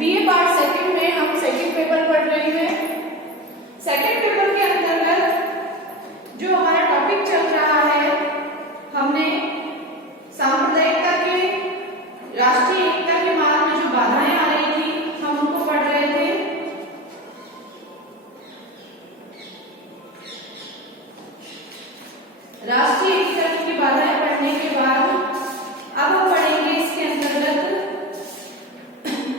BA part second में हम second paper पढ़ रहे हैं। सेकंड पेपर के अंतर्गत जो हमारा टॉपिक चल रहा है, हमने सांप्रदायिकता के, राष्ट्रीय एकता के मार्ग में जो बाधाएं आ रही थी हम उनको पढ़ रहे थे। राष्ट्रीय एकता की बाधाएं पढ़ने के बाद अब हम पढ़ेंगे इसके अंतर्गत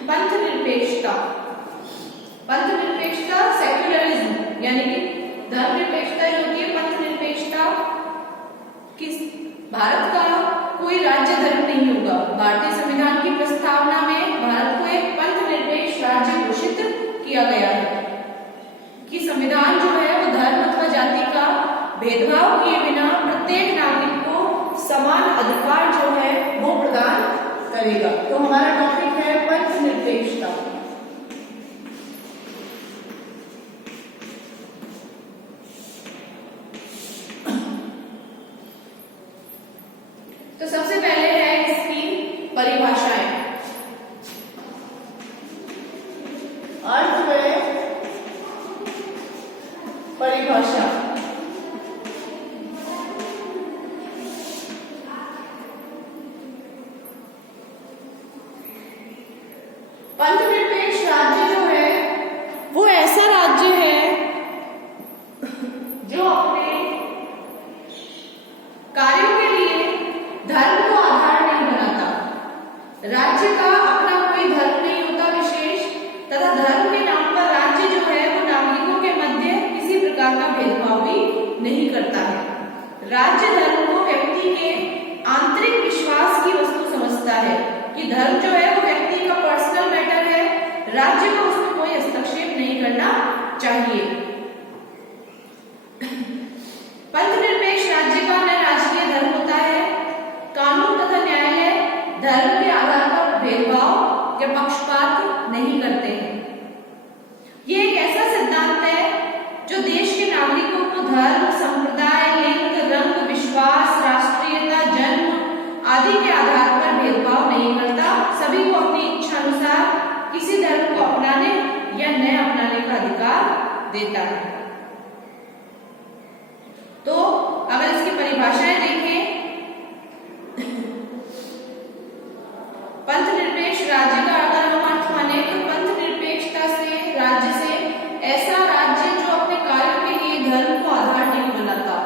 पंथ निरपेक्षता। पंथ निरपेक्षता सेक्युलरिज्म यानी कि धर्म निरपेक्षता जो होती है, पंथ निरपेक्षता किस भारत का कोई राज्य धर्म नहीं होगा। भारतीय संविधान की प्रस्तावना में भारत को एक पंथ निरपेक्ष राज्य घोषित किया गया है कि संविधान जो है वो धर्म अथवा जाति का भेदभाव किए बिना प्रत्येक नागरिक को समान अधिकार जो है वो प्रदान करेगा। तो हमारा टॉपिक है पंथ निरपेक्षता। तो सबसे पहले है इसकी परिभाषाएं। अर्थ है परिभाषा। पंथ निरपेक्ष राज्य जो है वो ऐसा राज्य है जो अपने कार्यों के लिए धर्म को आधार नहीं बनाता। राज्य का अपना कोई धर्म नहीं होता विशेष, तथा धर्म के नाम पर राज्य जो है वो नागरिकों के मध्य किसी प्रकार का भेदभाव भी नहीं करता है। राज्य धर्म को व्यक्ति के आंतरिक विश्वास की वस्तु समझता है कि धर्म जो है वो व्यक्ति का पर्सनल मैटर है, राज्य को उसमें कोई हस्तक्षेप नहीं करना चाहिए। पंथ निरपेक्ष राज्य का न राजकीय धर्म होता है। कानून तथा न्यायालय धर्म के आधार पर भेदभाव या पक्षपात नहीं करते हैं। ये एक ऐसा सिद्धांत है जो देश के नागरिकों को धर्म, संप्रदाय, लिंग, रंग, विश्वास, राष्ट्रीयता, जन्म आदि के आधार पर भेदभाव नहीं करता। सभी को अपनी इच्छा अनुसार किसी धर्म को अपनाने या न अपनाने का अधिकार देता है। तो अगर इसकी परिभाषाएं देखें, पंथ निरपेक्ष राज्य का अगर हम अर्थ माने तो पंथ निरपेक्षता से राज्य से ऐसा राज्य जो अपने कार्यों के लिए धर्म को आधार नहीं बनाता।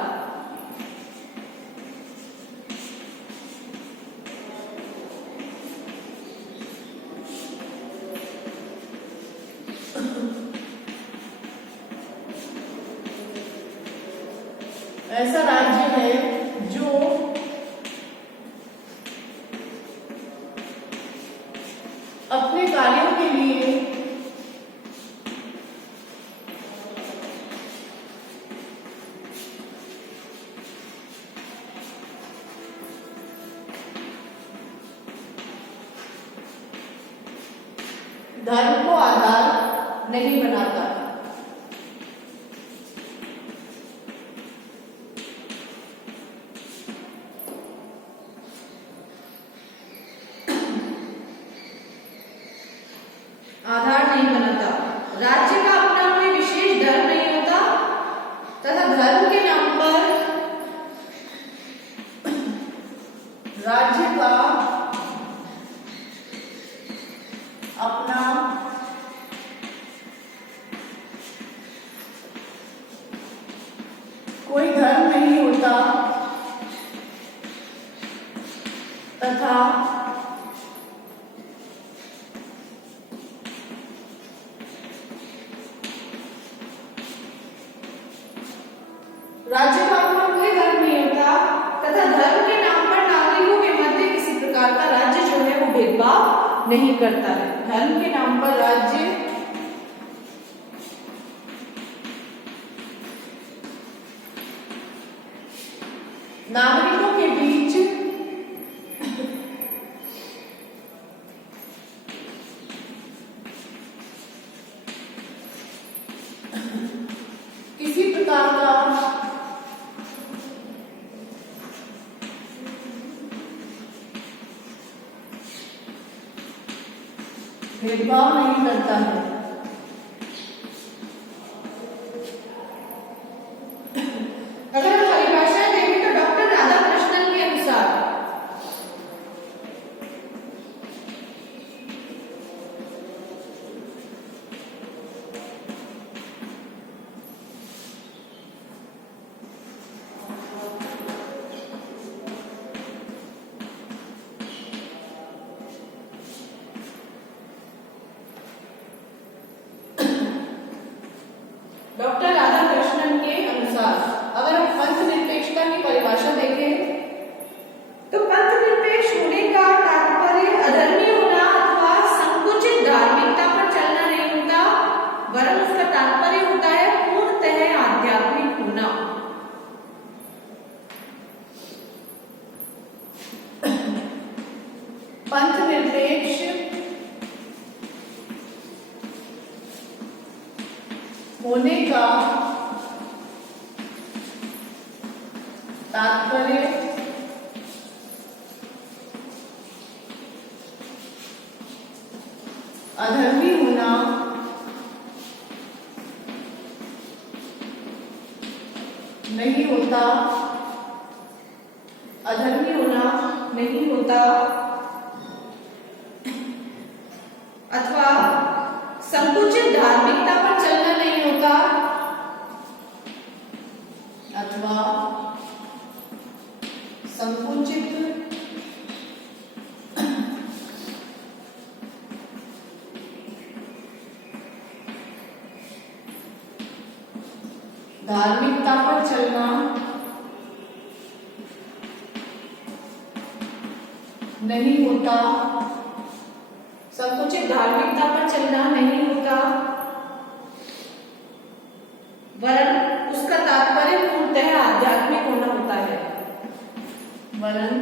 ऐसा राज्य है जो अपने कार्यों के लिए धर्म को आधार नहीं बनाता। आधार नहीं बनाता। राज्य का अपना कोई विशेष धर्म नहीं होता तथा धर्म के नाम पर राज्य का अपना कोई धर्म नहीं होता तथा राज्य का अपना कोई धर्म नहीं होता तथा धर्म के नाम पर नागरिकों के मध्य किसी प्रकार का राज्य जो है वो भेदभाव नहीं करता है। धर्म के नाम पर राज्य नागरिकों के बीच किसी प्रकार का भेदभाव नहीं करता है। अगर हम परिभाषा देखें तो डॉक्टर राधाकृष्णन के अनुसार डॉक्टर राधाकृष्णन के अनुसार अगर हम पंथ निरपेक्षता की परिभाषा देखें तो पंथ निरपेक्ष होने का तात्पर्य अधर्मी होना अथवा संकुचित धार्मिकता पर चलना नहीं होता, वरन उसका तात्पर्य होता है पूर्णतः आध्यात्मिक होना। पंथ निरपेक्ष होने का तात्पर्य अधर्मी होना नहीं होता, अधर्मी होना नहीं होता अथवा संकुचित धार्मिकता पर चलना नहीं होता अथवा संकुचित धार्मिकता पर चलना नहीं होता, संकुचित धार्मिकता पर चलना नहीं होता, वरन उसका तात्पर्य पूर्णतः आध्यात्मिक होना होता है। वरन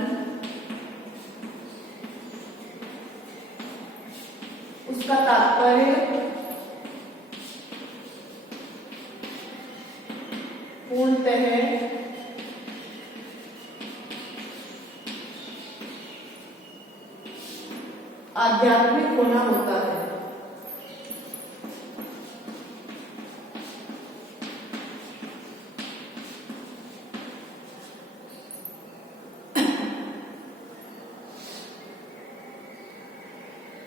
उसका तात्पर्य पूर्णतः आध्यात्मिक होना होता है।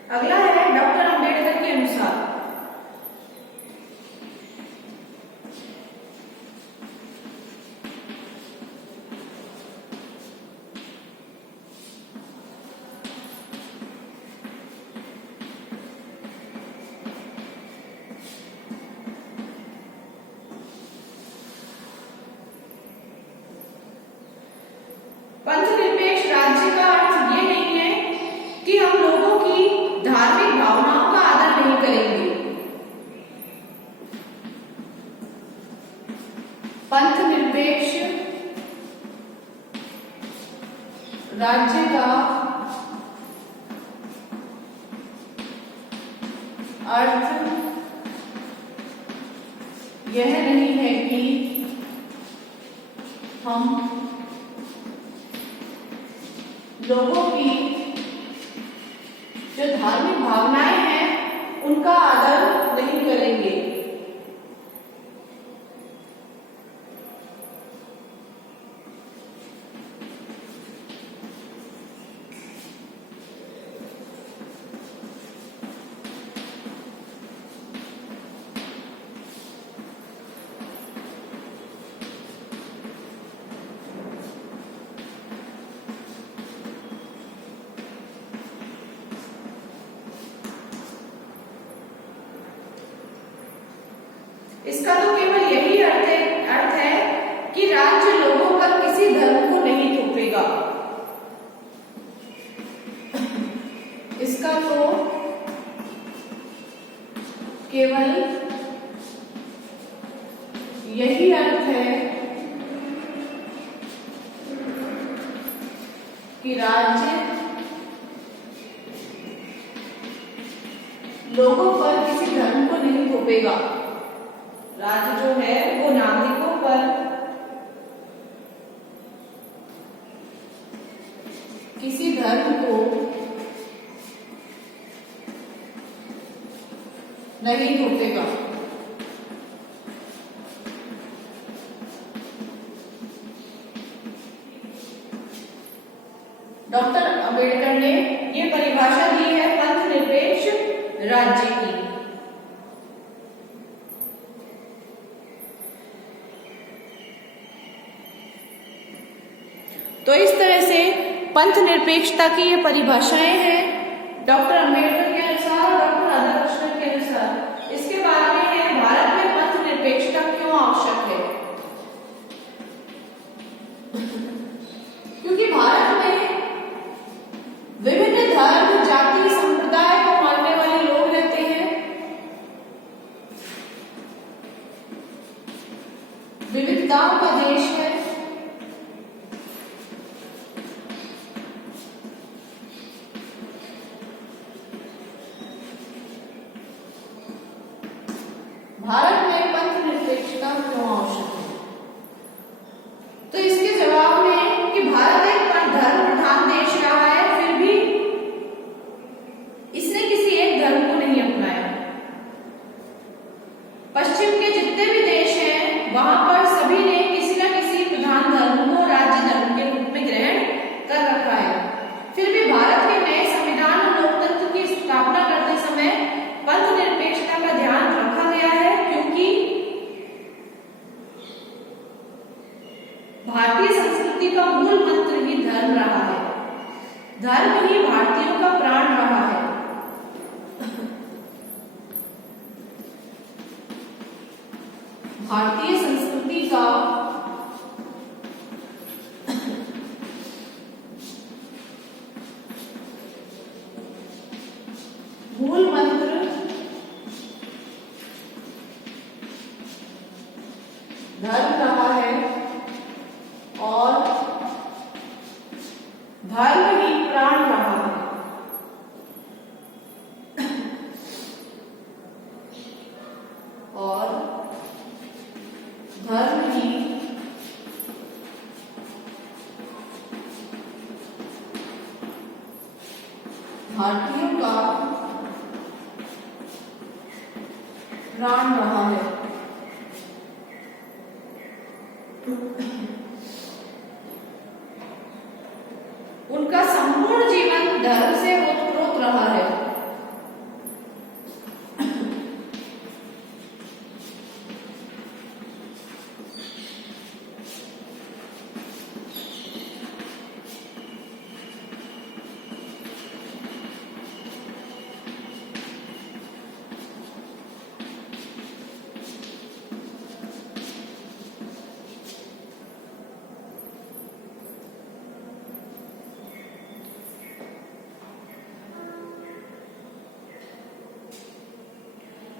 अगला है डॉक्टर अंबेडकर के अनुसार पंथ निरपेक्ष राज्य का अर्थ ये नहीं है कि हम लोगों की धार्मिक भावनाओं का आदर नहीं करेंगे। पंथ निरपेक्ष राज्य का अर्थ यह नहीं है कि हम लोगों की जो धार्मिक भावनाएं हैं उनका आदर नहीं करेंगे। इसका तो केवल यही अर्थ है कि राज्य लोगों पर किसी धर्म को नहीं थोपेगा। इसका तो केवल यही अर्थ है कि राज्य लोगों पर किसी धर्म को नहीं थोपेगा। राज्य जो है वो नागरिकों पर किसी धर्म को नहीं टूटेगा। डॉक्टर अंबेडकर ने ये परिभाषा दी है पंथ निरपेक्ष राज्य की। तो इस तरह से पंथ निरपेक्षता की ये परिभाषाएं हैं डॉक्टर अंबेडकर के अनुसार और डॉक्टर राधाकृष्णन के अनुसार। इसके बाद में है भारत में पंथ निरपेक्षता क्यों आवश्यक है। क्योंकि भारत में विभिन्न धर्म, जाति, संप्रदाय को मानने वाले लोग रहते हैं। विविधताओं का देश है। भारत में पंथ निरपेक्षता क्यों आवश्यक है। तो इसके जवाब में कि भारत एक धर्म प्रधान देश रहा है, फिर भी इसने किसी एक धर्म को नहीं अपनाया। पश्चिम के जितने भी देश हैं वहां पर सभी ने किसी न किसी प्रधान धर्म को राज्य धर्म के रूप में ग्रहण कर रखा है। फिर भी भारत के नए संविधान और लोकतंत्र की स्थापना करते समय पंथ निरपेक्षता का ध्यान रखा गया है, क्योंकि भारतीय संस्कृति का मूल मंत्र ही धर्म रहा है। धर्म ही भारतीयों का प्राण रहा है। भारतीय संस्कृति का मूल मंत्र धर्म रहा है और धर्म ही प्राण रहा है। और धर्म ही भारतीयों का प्राण रहा है। उनका संपूर्ण जीवन धर्म से ओतप्रोत रहा है।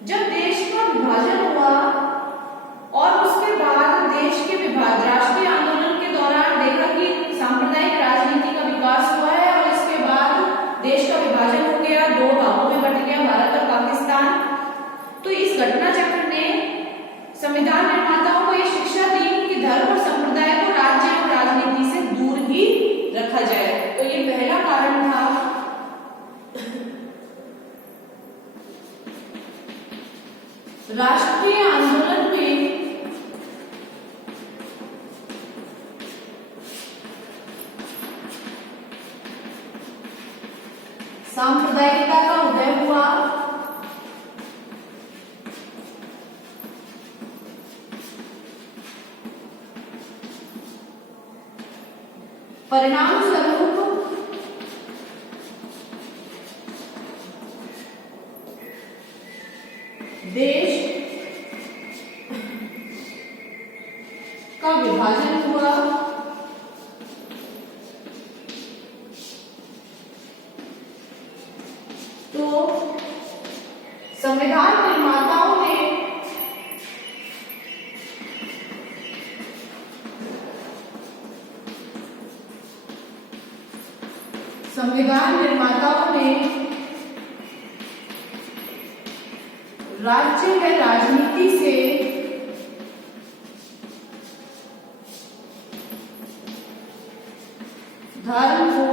जब देश का विभाजन हुआ और उसके बाद देश के राष्ट्रीय आंदोलन के दौरान देखा कि सांप्रदायिक राजनीति का विकास हुआ है और इसके बाद देश का विभाजन हो गया, दो भागों में बट गया भारत और पाकिस्तान। तो इस घटना चक्र ने संविधान निर्माताओं को यह शिक्षा दी कि धर्म और संप्रदाय को राज्य और राजनीति से दूर ही रखा जाए। तो ये पहला कारण था। राष्ट्रीय आंदोलन में सांप्रदायिकता का उदय हुआ। परिणाम स्वरूप देश का विभाजन हुआ। तो संविधान निर्माताओं ने राज्य है राजनीति से धर्म को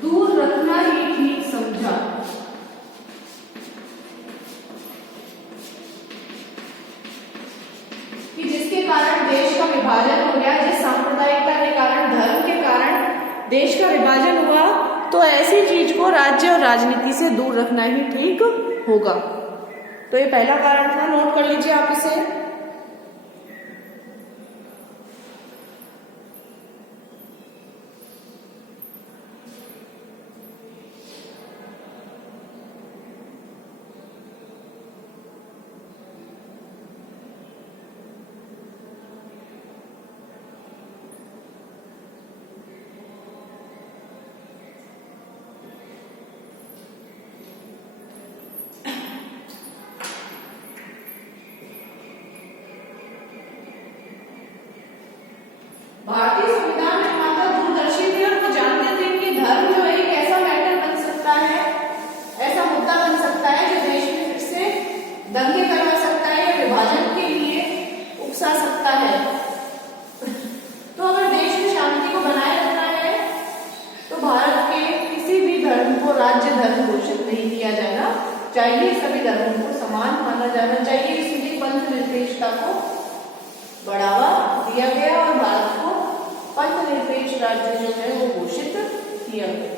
दूर रखना ही ठीक समझा। विभाजन हो गया, जिस सांप्रदायिकता के कारण, धर्म के कारण देश का विभाजन हुआ, तो ऐसी चीज को राज्य और राजनीति से दूर रखना ही ठीक होगा। तो ये पहला कारण था, नोट कर लीजिए आप इसे। भारतीय संविधान निर्माता दूरदर्शी थे और वो जानते थे कि धर्म जो है एक ऐसा मैटर बन सकता है, ऐसा मुद्दा बन सकता है जो देश में फिर से दंगे करवा सकता है या विभाजन के लिए उकसा सकता है। तो अगर देश में शांति को बनाए रखना है तो भारत के किसी भी धर्म को राज्य धर्म घोषित नहीं किया जाना चाहिए, सभी धर्मों को समान माना जाना चाहिए। इसलिए पंथ निरपेक्षता को बढ़ावा दिया गया और भारत को पंथ निरपेक्ष राज्य जो है वो घोषित किया गया।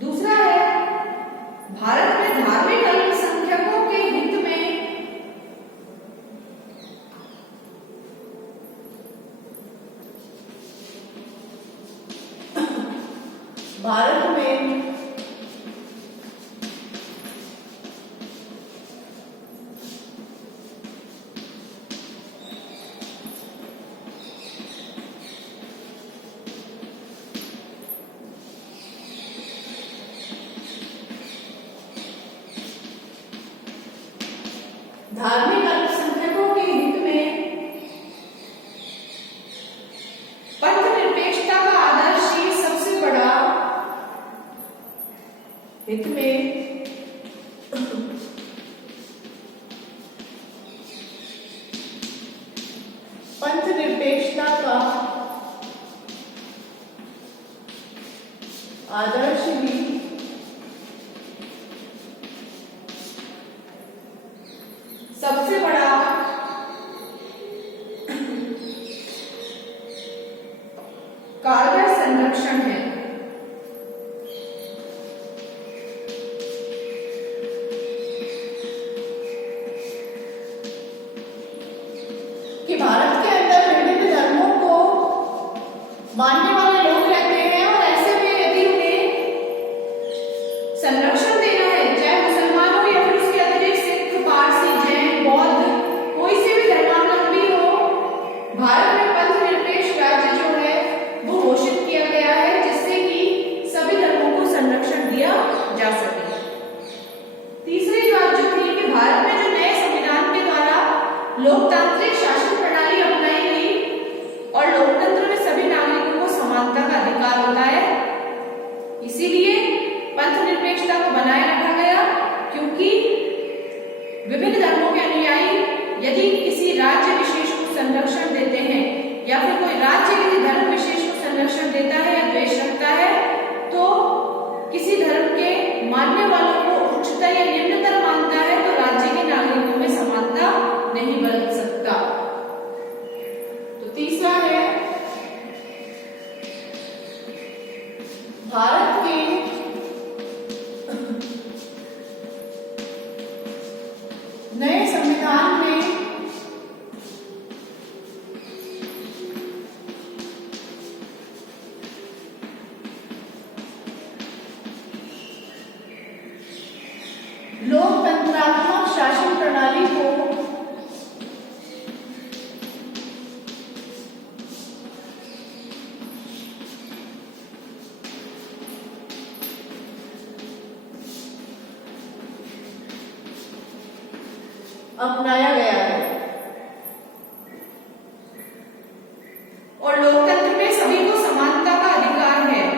दूसरा है, भारत में धार्मिक अल्पसंख्यकों के हित में भारत में धार्मिक अल्पसंख्यकों के हित में पंथ निरपेक्षता का आदर्श ही सबसे बड़ा हित में पंथ निरपेक्षता का आदर्श ही सबसे बड़ा कारगर संरक्षण है। कि भारत के अंदर विभिन्न धर्मों को मानने वाले लोग रहते हैं और ऐसे में यदि उन्हें संरक्षण देना है, चाहे मुसलमान हो या फिर उसके अतिरिक्त सिख, पारसी, जैन, बौद्ध, कोई से भी धर्मावलंबी हो, भारत में पंथ निरपेक्ष राज्य जो है वो घोषित किया गया है, जिससे कि सभी धर्मों को संरक्षण दिया जा सके। तीसरी बात जो थी कि भारत में जो नए संविधान के द्वारा लोकतांत्रिक शासन प्रणाली अपनाई गई और लोकतंत्र में सभी नागरिकों को समानता का अधिकार होता है, इसीलिए पंथ निरपेक्षता को बनाए रखा गया। क्योंकि विभिन्न धर्मों के अनुयायी यदि किसी राज्य विशेष को संरक्षण देते हैं या फिर कोई राज्य किसी धर्म विशेष को संरक्षण देता है या द्वेष रखता है, तो किसी धर्म के मानने वालों को उच्चतर या निम्नतर मानता है, तो राज्य के नागरिकों में समानता नहीं बरत सकता। तो तीसरा है, भारत के नए संविधान में लोकतंत्रात्मक शासन प्रणाली को अपनाया गया है और लोकतंत्र में सभी को समानता का अधिकार है।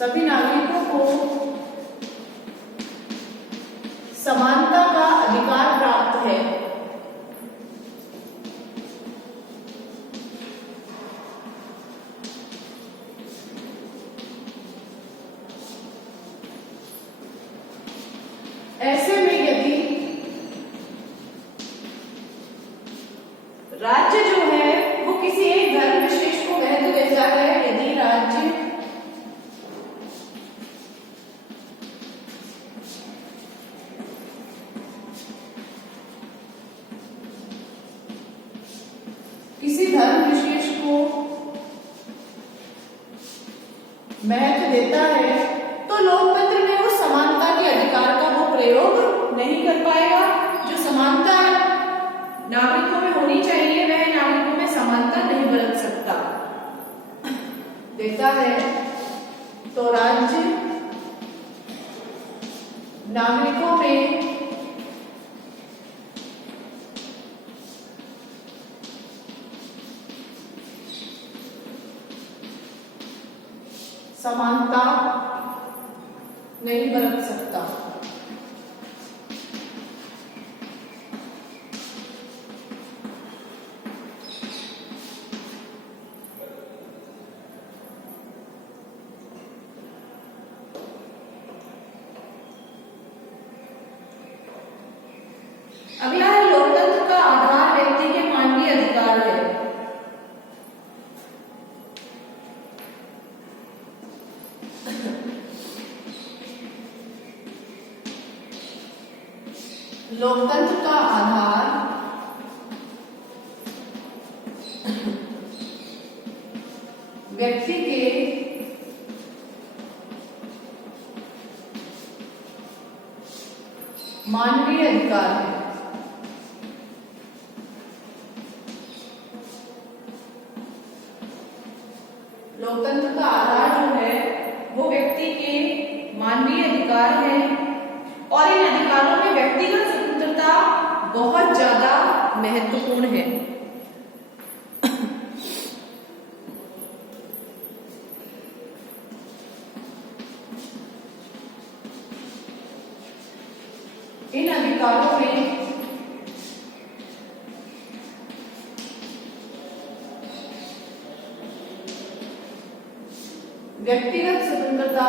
सभी नागरिकों को समानता का अधिकार प्राप्त है। ऐसे में यदि राज्य जो है वो किसी एक धर्म विशेष को महत्व देता है, यदि राज्य किसी धर्म विशेष को महत्व देता है तो लोकतंत्र में वो समानता के अधिकार का वो प्रयोग नहीं कर पाएगा। जो समानता नागरिकों में होनी चाहिए वह नागरिकों में समानता नहीं बरत सकता देता है। तो राज्य नागरिकों में समानता नहीं बरत सकता। अगला है लोकतंत्र का आधार व्यक्ति के मानवीय अधिकार है। लोकतंत्र का आधार व्यक्ति के मानवीय अधिकार है। लोकतंत्र का आधार जो है वो व्यक्ति के मानवीय अधिकार है और इन अधिकारों में व्यक्तिगत स्वतंत्रता बहुत ज्यादा महत्वपूर्ण है। इन अधिकारों में व्यक्तिगत स्वतंत्रता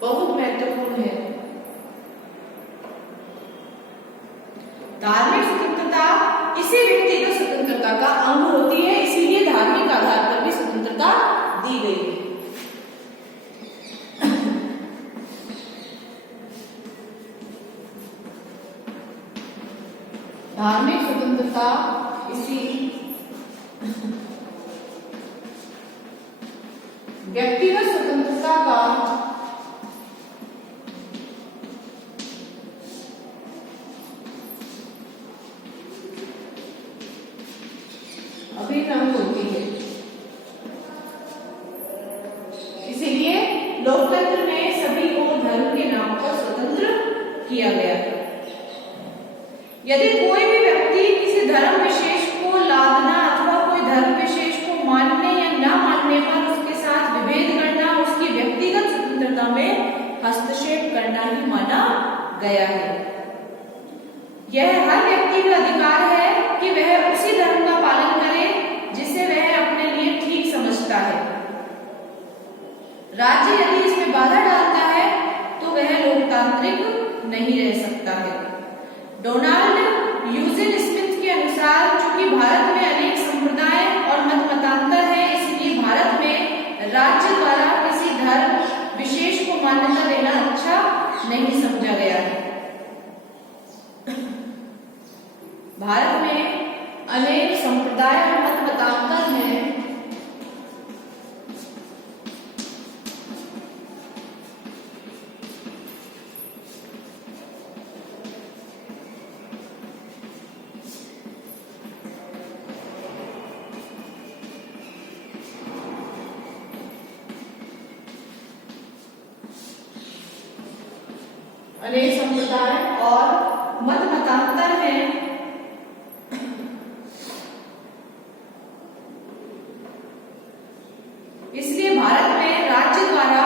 बहुत महत्वपूर्ण है। धार्मिक स्वतंत्रता किसी व्यक्तिगत स्वतंत्रता का अंग होती है, इसीलिए धार्मिक आधार पर भी स्वतंत्रता दी गई है। धार्मिक स्वतंत्रता इसी व्यक्तिगत स्वतंत्रता का अभिन्न होती है। इसीलिए लोकतंत्र में सभी को धर्म के नाम पर स्वतंत्र किया गया है। यदि कोई भी व्यक्ति किसी धर्म विशेष को लादना अथवा कोई धर्म विशेष को मानने या न मानने पर उसके साथ विभेद करना उसकी व्यक्तिगत स्वतंत्रता में हस्तक्षेप करना ही माना गया है। यह हर व्यक्ति का अधिकार है कि वह उसी धर्म का पालन करे जिसे वह अपने लिए ठीक समझता है। राज्य यदि इसमें बाधा डालता है तो वह लोकतांत्रिक नहीं रह सकता है। डोनाल्ड यूजिन स्मिथ के अनुसार चूंकि भारत में अनेक संप्रदाय और मतांतर है, इसलिए भारत में राज्य द्वारा किसी धर्म विशेष को मान्यता देना अच्छा नहीं समझा गया है। भारत में अनेक संप्रदाय और मतांतर हैं, हैं, इसलिए भारत में राज्य द्वारा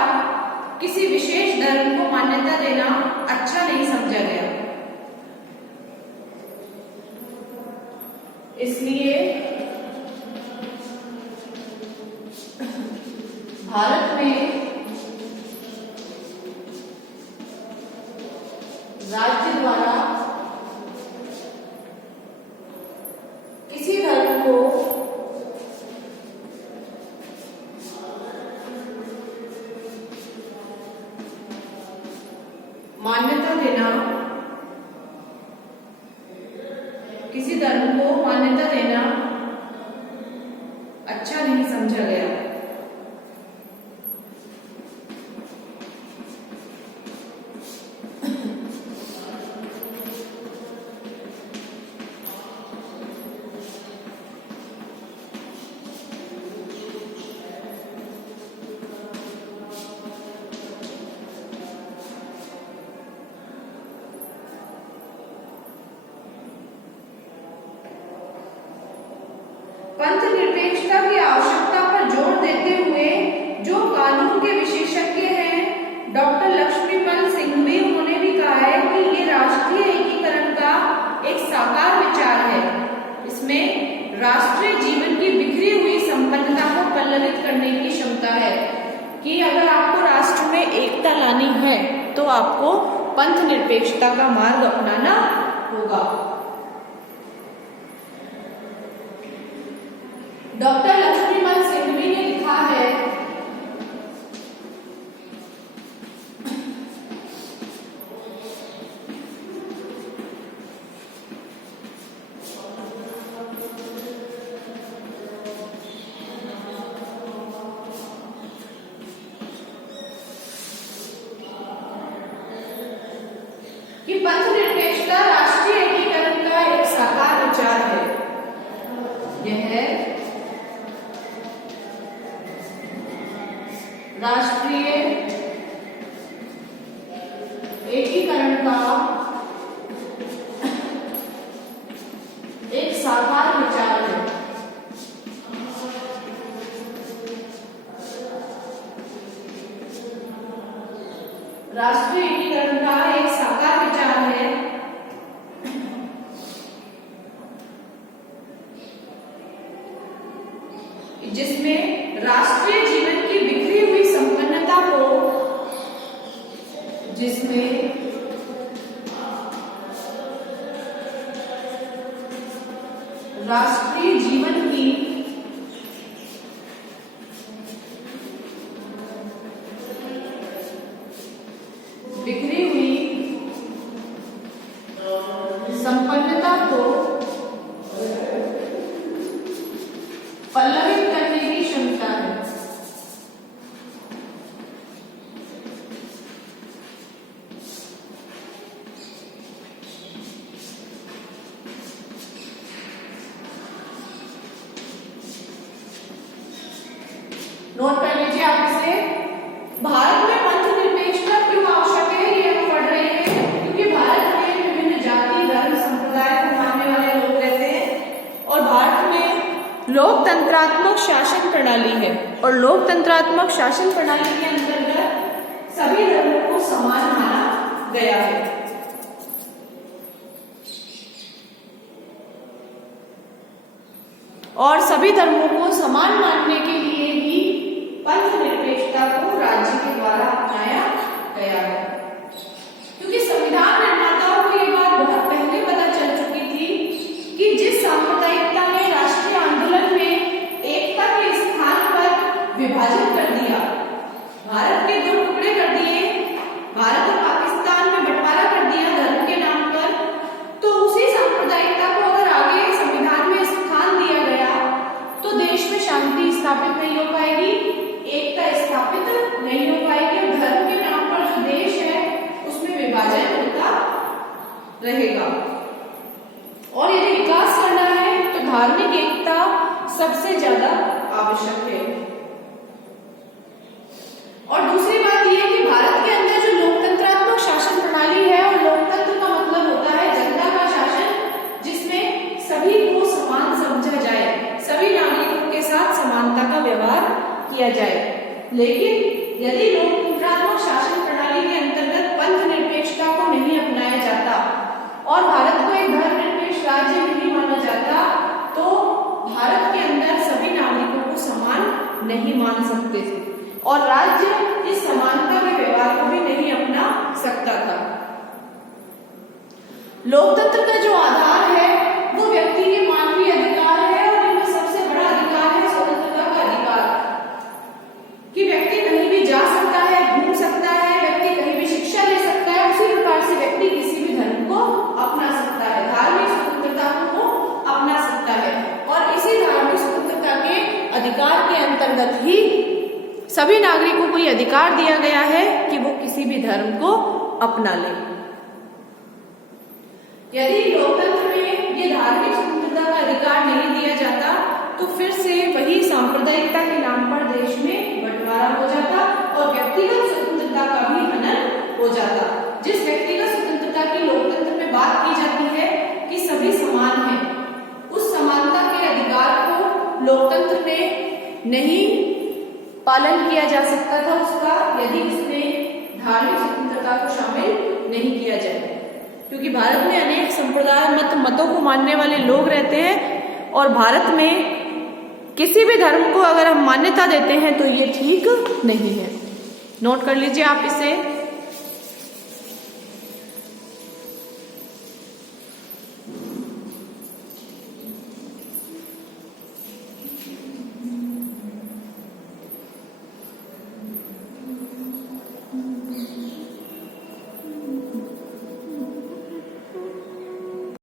किसी विशेष धर्म को मान्यता देना अच्छा नहीं समझा गया। इसलिए भारत में राज्य द्वारा किसी धर्म को मान्यता देना, किसी धर्म को मान्यता देना अच्छा नहीं समझा गया। पंथ निरपेक्षता की आवश्यकता पर जोर देते हुए जो कानून के विशेषज्ञ हैं डॉक्टर लक्ष्मीपल सिंघवी, उन्होंने भी कहा है कि ये राष्ट्रीय एकीकरण का एक साकार विचार है। इसमें राष्ट्रीय जीवन की बिखरी हुई संपन्नता को पल्लवित करने की क्षमता है कि अगर आपको राष्ट्र में एकता लानी है तो आपको पंथ निरपेक्षता का मार्ग अपनाना होगा। डॉक्टर लक्ष्मीपल सिंघवी ने लिखा है कि पंथ निरपेक्षता राष्ट्रीय एकीकरण का एक साकार विचार है। यह राष्ट्रीय एकीकरण का एक साकार विचार है। राष्ट्रीय एकीकरण का एक साकार विचार है जिसमें राष्ट्रीय जीवन की बिखरी हुई संपन्नता को, जिसमें राष्ट्रीय जीवन की बिखरी हुई संपन्नता को पल्लवित करने की क्षमता है। नोट कर लीजिए आप इसे। भारत में पंथ निरपेक्षता क्यों आवश्यक है, ये हम पढ़ रहे हैं क्योंकि भारत में विभिन्न जाति, धर्म, संप्रदाय को मानने वाले लोग रहते हैं और भारत में लोकतंत्रात्मक शासन प्रणाली है और लोकतंत्रात्मक शासन प्रणाली के अंतर्गत सभी धर्मों को समान माना गया है। और सभी धर्मों को समान मानने के लिए ही पंथ निरपेक्षता को राज्य के द्वारा अपनाया गया है। क्योंकि संविधान निर्माताओं को ये बात बहुत पहले पता चल चुकी थी कि जिस सांप्रदायिकता ने राष्ट्रीय आंदोलन में एकता के स्थान पर विभाजन कर दिया, भारत के दो टुकड़े कर दिए, भारत और पाकिस्तान में बंटवारा कर दिया धर्म के नाम पर, तो उसी सांप्रदायिकता को अगर आगे संविधान में स्थान दिया गया तो देश में शांति स्थापित नहीं हो पाएगी, एकता स्थापित नहीं हो पाएगी और धर्म के नाम पर जो देश है उसमें विभाजन होता रहेगा। और यदि विकास करना है तो धार्मिक एकता सबसे ज्यादा आवश्यक है। और दूसरी बात यह कि भारत के अंदर जो लोकतंत्रात्मक शासन प्रणाली है, और लोकतंत्र का मतलब होता है जनता का शासन, किया जाए। लेकिन यदि लोकतंत्रात्मक शासन प्रणाली के अंतर्गत पंथ निरपेक्षता को नहीं अपनाया जाता और भारत को एक धर्मनिरपेक्ष राज्य नहीं माना जाता, तो भारत के अंदर सभी नागरिकों को समान नहीं मान सकते थे और राज्य इस समानता के व्यवहार को भी नहीं अपना सकता था। लोकतंत्र का जो आधार है वो व्यक्ति के मानवीय अधिकार है और इनमें सबसे बड़ा अधिकार है स्वतंत्रता का अधिकार, कि व्यक्ति कहीं भी जा सकता है, घूम सकता है, व्यक्ति कहीं भी शिक्षा ले सकता है। उसी प्रकार से व्यक्ति किसी भी धर्म को अपना सकता है, धार्मिक स्वतंत्रता को अपना सकता है और इसी धार्मिक स्वतंत्रता के अधिकार के अंतर्गत ही सभी नागरिकों को यह अधिकार दिया गया है कि वो किसी भी धर्म को अपना ले। यदि लोकतंत्र में ये धार्मिक स्वतंत्रता का अधिकार नहीं दिया जाता तो फिर से वही सांप्रदायिकता के नाम पर देश में बंटवारा हो जाता और व्यक्तिगत स्वतंत्रता का भी हनन हो जाता। जिस व्यक्तिगत स्वतंत्रता की लोकतंत्र में बात की जाती है कि सभी समान हैं, उस समानता के अधिकार को लोकतंत्र में नहीं पालन किया जा सकता था उसका, यदि उसमें धार्मिक स्वतंत्रता को शामिल नहीं किया जाए। क्योंकि भारत में अनेक संप्रदाय मतों को मानने वाले लोग रहते हैं और भारत में किसी भी धर्म को अगर हम मान्यता देते हैं तो ये ठीक नहीं है। नोट कर लीजिए आप इसे।